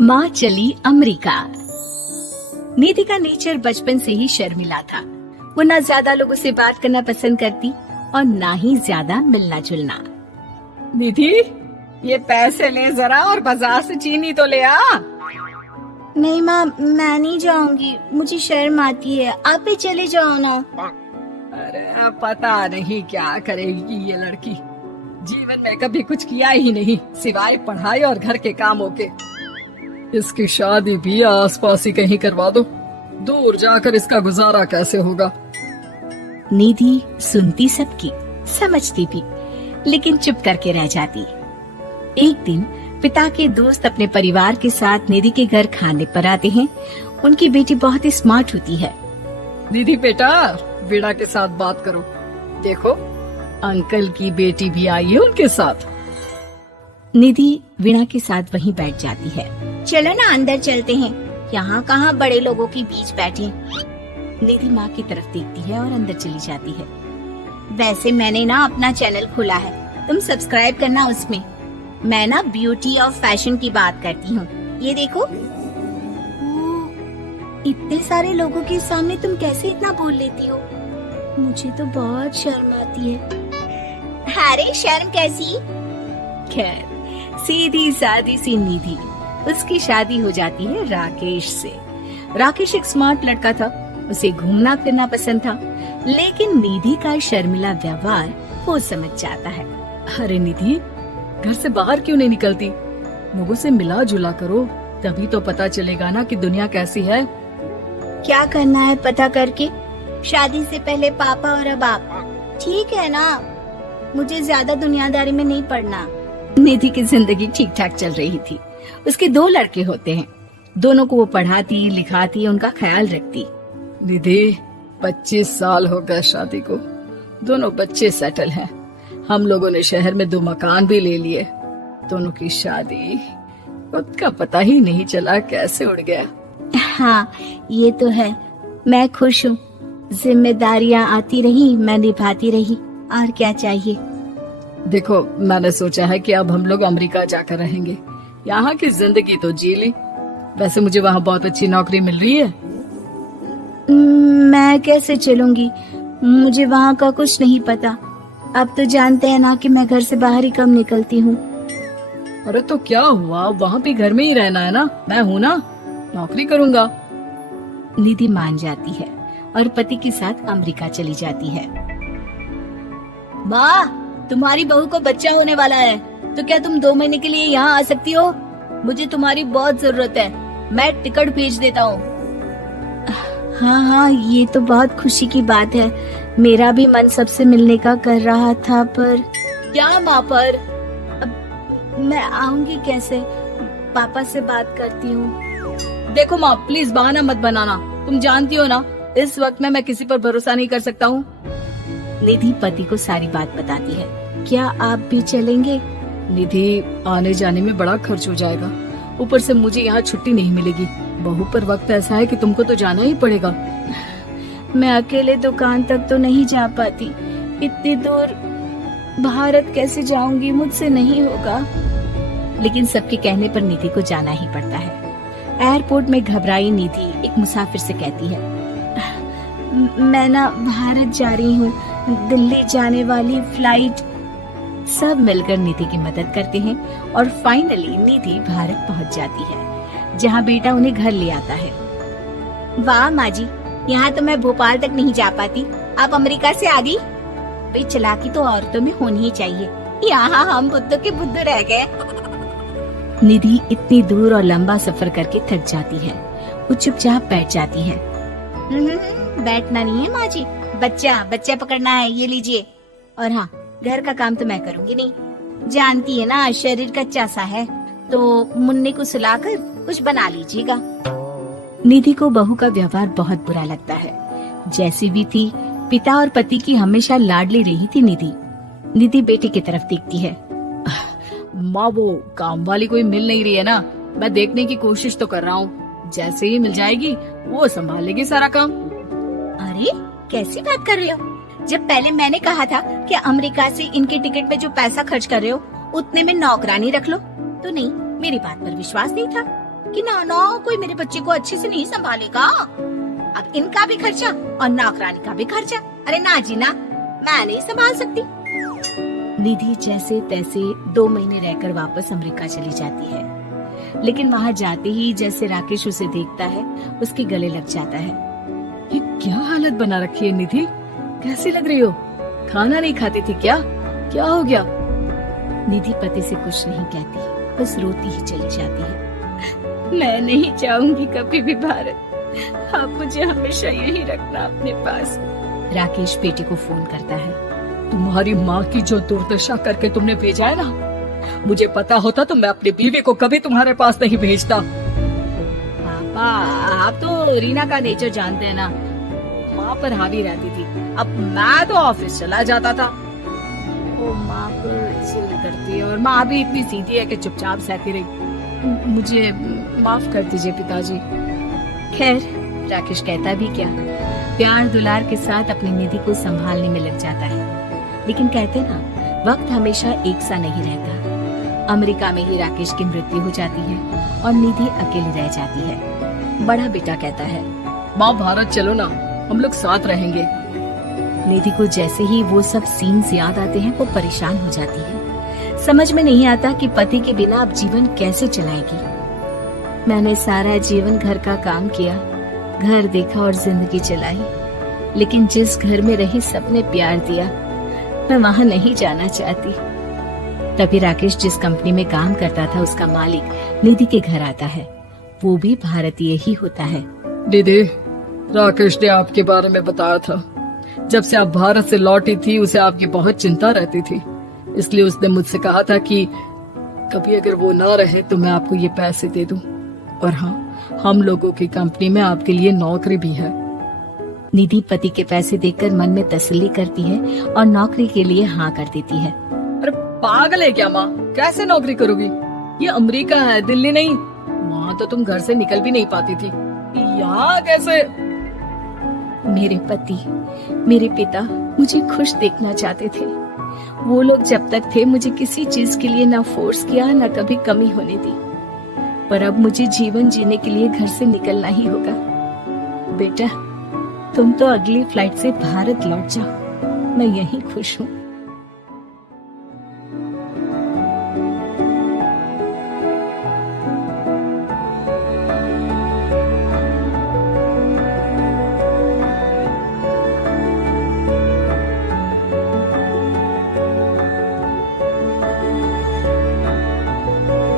माँ चली अमेरिका। निधि का नेचर बचपन से ही शर्मिला था। वो ना ज्यादा लोगों से बात करना पसंद करती और ना ही ज्यादा मिलना जुलना। निधि, ये पैसे ले जरा और बाजार से चीनी तो ले आ। नहीं माँ, मैं नहीं जाऊंगी, मुझे शर्म आती है, आप भी चले जाओ ना। अरे पता नहीं क्या करेगी ये लड़की। जीवन में कभी कुछ किया ही नहीं सिवाय पढ़ाई और घर के कामों के। इसकी शादी भी आसपास ही कहीं करवा दो, दूर जाकर इसका गुजारा कैसे होगा। निधि सुनती सबकी, समझती भी, लेकिन चुप करके रह जाती। एक दिन पिता के दोस्त अपने परिवार के साथ निधि के घर खाने पर आते हैं। उनकी बेटी बहुत ही स्मार्ट होती है। निधि बेटा, वीणा के साथ बात करो। देखो, अंकल की बेटी भी आई है उनके साथ। निधि वीणा के साथ वहीं बैठ जाती है। चलो ना अंदर चलते हैं, यहाँ कहाँ बड़े लोगों के बीच बैठे। निधि माँ की तरफ देखती है और अंदर चली जाती है। वैसे मैंने ना अपना चैनल खोला है, तुम सब्सक्राइब करना उसमें। मैं ना ब्यूटी और फैशन की बात करती हूँ। ये देखो। इतने सारे लोगों के सामने तुम कैसे इतना बोल लेती हो? मुझे तो बहुत शर्म आती है। अरे शर्म कैसी? खैर, सीधी सादी सी निधि, उसकी शादी हो जाती है राकेश से। राकेश एक स्मार्ट लड़का था, उसे घूमना फिरना पसंद था, लेकिन निधि का शर्मिला व्यवहार वो समझ जाता है। अरे निधि, घर से बाहर क्यों नहीं निकलती? लोगों से मिला जुला करो, तभी तो पता चलेगा ना कि दुनिया कैसी है। क्या करना है पता करके? शादी से पहले पापा और अब आप। ठीक है ना, मुझे ज्यादा दुनियादारी में नहीं पड़ना। निधि की जिंदगी ठीक ठाक चल रही थी। उसके 2 लड़के होते हैं, दोनों को वो पढ़ाती लिखाती, उनका ख्याल रखती। निधि, 25 साल हो गए शादी को, दोनों बच्चे सेटल हैं। हम लोगों ने शहर में 2 मकान भी ले लिए। दोनों की शादी, खुद का पता ही नहीं चला कैसे उड़ गया। हाँ, ये तो है। मैं खुश हूँ, जिम्मेदारियाँ आती रही, मैं निभाती रही, और क्या चाहिए। देखो, मैंने सोचा है कि अब हम लोग अमेरिका जाकर रहेंगे। यहाँ की जिंदगी तो जी ली। वैसे मुझे वहाँ बहुत अच्छी नौकरी मिल रही है। मैं कैसे चलूंगी? मुझे वहाँ का कुछ नहीं पता। अब तो जानते हैं ना कि मैं घर से बाहर ही कम निकलती हूँ। अरे तो क्या हुआ, वहाँ भी घर में ही रहना है ना, मैं हूँ ना, नौकरी करूँगा। निधि मान जाती है और पति के साथ अमेरिका चली जाती है। माँ, तुम्हारी बहू को बच्चा होने वाला है, तो क्या तुम 2 महीने के लिए यहाँ आ सकती हो? मुझे तुम्हारी बहुत जरूरत है, मैं टिकट भेज देता हूँ। हाँ, ये तो बहुत खुशी की बात है। मेरा भी मन सबसे मिलने का कर रहा था, पर क्या माँ, पर अब मैं आऊंगी कैसे? पापा से बात करती हूँ। देखो माँ, प्लीज बहाना मत बनाना। तुम जानती हो ना, इस वक्त में मैं किसी पर भरोसा नहीं कर सकता हूँ। निधि पति को सारी बात बताती है। क्या आप भी चलेंगे? निधि, आने जाने में बड़ा खर्च हो जाएगा, ऊपर से मुझे यहाँ छुट्टी नहीं मिलेगी। बहू पर वक्त ऐसा है कि तुमको तो जाना ही पड़ेगा। मैं अकेले दुकान तक तो नहीं जा पाती, इतनी दूर भारत कैसे जाऊंगी? मुझसे नहीं होगा। लेकिन सबके कहने पर निधि को जाना ही पड़ता है। एयरपोर्ट में घबराई निधि एक मुसाफिर से कहती है, मैं ना भारत जा रही हूँ, दिल्ली जाने वाली फ्लाइट। सब मिलकर निधि की मदद करते हैं और फाइनली निधि भारत पहुँच जाती है, जहाँ बेटा उन्हें घर ले आता है। वाह माँ जी, यहाँ तो मैं भोपाल तक नहीं जा पाती, आप अमेरिका से आ गई। भाई, चालाकी तो औरतों में होनी ही चाहिए। यहाँ हम बुद्धू के बुद्धू रह गए। निधि इतनी दूर और लंबा सफर करके थक जाती है। वो चुपचाप बैठ जाती है। बैठना नहीं है माँ जी, बच्चा पकड़ना है, ये लीजिए। और हाँ, घर का काम तो मैं करूँगी नहीं, जानती है ना शरीर कच्चा सा है, तो मुन्ने को सुलाकर कुछ बना लीजिएगा। निधि को बहू का व्यवहार बहुत बुरा लगता है। जैसी भी थी, पिता और पति की हमेशा लाडली रही थी निधि। निधि बेटी की तरफ देखती है। माँ, वो काम वाली कोई मिल नहीं रही है ना, मैं देखने की कोशिश तो कर रहा हूँ। जैसे ही मिल जाएगी वो संभालेगी सारा काम। अरे कैसी बात कर रहे हो? जब पहले मैंने कहा था कि अमेरिका से इनके टिकट पे जो पैसा खर्च कर रहे हो उतने में नौकरानी रख लो, तो नहीं, मेरी बात पर विश्वास नहीं था। कि ना कोई मेरे बच्चे को अच्छे से नहीं संभालेगा। अब इनका भी खर्चा और नौकरानी का भी खर्चा। अरे ना जी ना, मैं नहीं संभाल सकती। निधि जैसे तैसे 2 महीने रहकर वापस अमेरिका चली जाती है, लेकिन वहाँ जाते ही जैसे राकेश उसे देखता है उसके गले लग जाता है। ये क्या हालत बना रखी है निधि, कैसी लग रही हो? खाना नहीं खाती थी क्या? क्या हो गया? निधि पति से कुछ नहीं कहती, बस रोती ही चली जाती है। मैं नहीं चाहूंगी कभी भी भारत, आप मुझे हमेशा यहीं रखना अपने पास। राकेश बेटे को फोन करता है। तुम्हारी माँ की जो दुर्दशा करके तुमने भेजा है ना, मुझे पता होता तो मैं अपनी बीवी को कभी तुम्हारे पास नहीं भेजता। पापा, आप तो रीना का नेचर जानते हैं ना, माँ पर हावी रहती थी, अब मैं तो ऑफिस चला जाता था। वो माँ पर चिल करती है और माँ भी इतनी सीधी है कि चुपचाप सहती रही। मुझे माफ कर दीजिए पिताजी। खैर, राकेश कहता भी क्या, प्यार दुलार के साथ अपनी निधि को संभालने में लग जाता है। लेकिन कहते ना, वक्त हमेशा एक सा नहीं रहता। अमेरिका में ही राकेश की मृत्यु हो जाती है और निधि अकेली रह जाती है। बड़ा बेटा कहता है, माँ भारत चलो ना, हम लोग साथ रहेंगे। निधि को जैसे ही वो सब सीन्स याद आते हैं वो परेशान हो जाती है। समझ में नहीं आता कि पति के बिना अब जीवन कैसे चलाएगी। मैंने सारा जीवन घर का काम किया, घर देखा और जिंदगी चलाई, लेकिन जिस घर में रही सबने प्यार दिया, मैं वहां नहीं जाना चाहती। तभी राकेश जिस कंपनी में काम करता था उसका मालिक निधि के घर आता है। वो भी भारतीय ही होता है। दीदी, राकेश ने आपके बारे में बताया था। जब से आप भारत से लौटी थी उसे आपकी बहुत चिंता रहती थी, इसलिए उसने मुझसे कहा था कि कभी अगर वो ना रहे तो मैं आपको ये पैसे दे दूं। और हाँ, हम लोगों की कंपनी में आपके लिए नौकरी भी है। निधि पति के पैसे देकर मन में तसल्ली करती है और नौकरी के लिए हाँ कर देती है। अरे पागल है क्या माँ, कैसे नौकरी करोगी? ये अमेरिका है, दिल्ली नहीं। वहाँ तो तुम घर से निकल भी नहीं पाती थी, यहाँ कैसे? मेरे पति, मेरे पिता मुझे खुश देखना चाहते थे। वो लोग जब तक थे मुझे किसी चीज के लिए ना फोर्स किया, ना कभी कमी होने दी। पर अब मुझे जीवन जीने के लिए घर से निकलना ही होगा। बेटा, तुम तो अगली फ्लाइट से भारत लौट जाओ, मैं यहीं खुश हूँ।